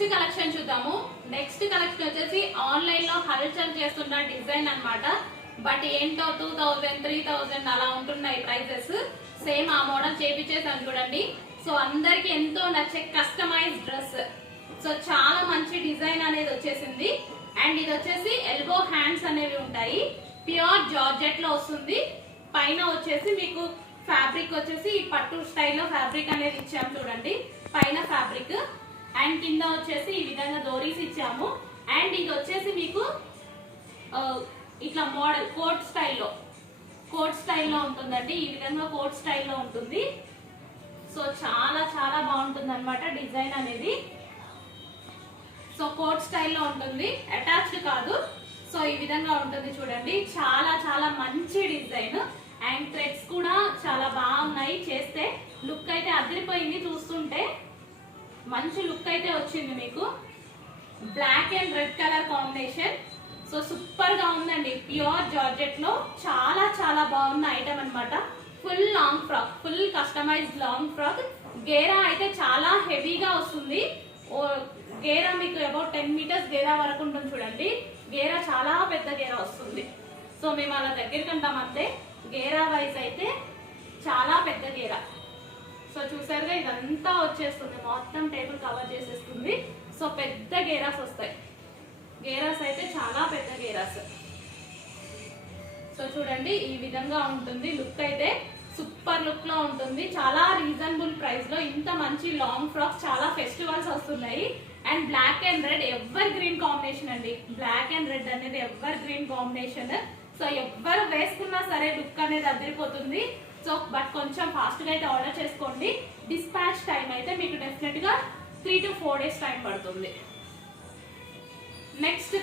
Next collection చూద్దాము. Next collection వచ్చేసి online లో హల్చల్ చేస్తున్న డిజైన్ అన్నమాట. బట్ ఏంటో 2000 3000 అలా ఉంటున్నాయి ప్రైజెస్. సేమ్ ఆ మోడల్ చేపించేసాను చూడండి. సో అందరికి ఎంతో నచ్చే కస్టమైజ్ డ్రెస్. సో చాలా మంచి డిజైన్ అనేది వచ్చేసింది. అండ్ ఇది వచ్చేసి ఎల్బో హ్యాండ్స్ అనేవి ఉంటాయి. ప్యూర్ జార్జెట్ లో వస్తుంది. పైన వచ్చేసి మీకు ఫ్యాబ్రిక్ వచ్చేసి పట్టు స్టైల్లో ఫ్యాబ్రిక్ అనేది ఇచ్చాము చూడండి. పైన ఫ్యాబ్రిక్ అండ్ కింద వచ్చేసి ఈ విధంగా డోరీస్ ఇచ్చాము. అండ్ ఇది వచ్చేసి మీకు ఇట్లా మోడల్ కోట్ స్టైల్లో ఉంటుందండి. ఈ విధంగా కోట్ స్టైల్లో ఉంటుంది. సో చాలా చాలా బాగుంటుంది అనమాట డిజైన్ అనేది. సో కోట్ స్టైల్లో ఉంటుంది, అటాచ్డ్ కాదు. సో ఈ విధంగా ఉంటుంది చూడండి. చాలా చాలా మంచి డిజైన్. అండ్ థ్రెడ్స్ కూడా చాలా బాగున్నాయి. చేస్తే లుక్ అయితే అదిరిపోయింది. చూస్తుంటే మంచి లుక్ అయితే వచ్చింది మీకు. Black and red colour combination. So super గా ఉందండి. ప్యూర్ జార్జెట్ లో చాలా చాలా బాగున్న ఐటమ్ అనమాట. Full long frock, full customized long frock. గేరా అయితే చాలా హెవీగా వస్తుంది. గేరా మీకు అబౌట్ 10 మీటర్స్ గేరా వరకు ఉంటుంది చూడండి. గేరా చాలా పెద్ద గేరా వస్తుంది. సో మేము అలా దగ్గరికి అంటాం అంతే. గేరా వైజ్ అయితే చాలా పెద్ద గేరా. సో చూసారుగా ఇదంతా వచ్చేస్తుంది, మొత్తం టేబుల్ కవర్ చేసేస్తుంది. సో పెద్ద గేరాస్ వస్తాయి. గేరాస్ అయితే చాలా పెద్ద గేరాస్. సో చూడండి ఈ విధంగా ఉంటుంది. లుక్ అయితే సూపర్ లుక్ లో ఉంటుంది. చాలా రీజనబుల్ ప్రైస్ లో ఇంత మంచి లాంగ్ ఫ్రాక్స్. చాలా ఫెస్టివల్స్ వస్తున్నాయి. And black and red evergreen combination అండి. బ్లాక్ అండ్ రెడ్ అనేది ఎవర్ గ్రీన్ కాంబినేషన్. సో ఎవరు వేసుకున్నా సరే లుక్ అనేది అదిరిపోతుంది. సో బట్ కొంచెం ఫాస్ట్ గా అయితే ఆర్డర్ చేసుకోండి. డిస్పాచ్ టైం అయితే మీకు డెఫినెట్ గా 3 to 4 days టైం పడుతుంది. నెక్స్ట్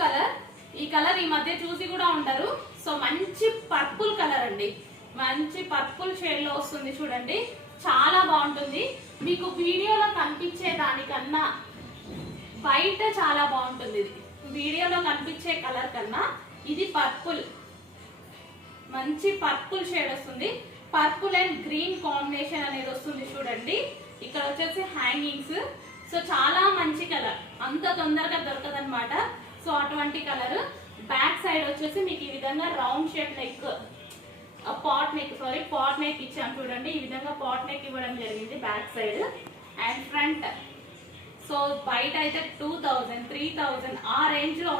కలర్ ఈ కలర్ ఈ మధ్య చూసి కూడా ఉంటారు. సో మంచి పర్పుల్ కలర్ అండి. మంచి పర్పుల్ షేడ్ లో వస్తుంది చూడండి. చాలా బాగుంటుంది. మీకు వీడియోలో కనిపించే దానికన్నా బయట చాలా బాగుంటుంది. ఇది వీడియోలో కనిపించే కలర్ కన్నా ఇది పర్పుల్, మంచి పర్పుల్ షేడ్ వస్తుంది. పర్పుల్ అండ్ గ్రీన్ కాంబినేషన్ అనేది వస్తుంది చూడండి. ఇక్కడ వచ్చేసి హ్యాంగింగ్స్. సో చాలా మంచి కలర్, అంత తొందరగా దొరకదన్నమాట. సో అటువంటి కలర్. బ్యాక్ సైడ్ వచ్చేసి మీకు ఈ విధంగా round shape neck, pot neck ఇచ్చాం చూడండి. ఈ విధంగా పాట్ నెక్ ఇవ్వడం జరిగింది back side. And front. So బయట అయితే 2000 3000 ఆ రేంజ్ లో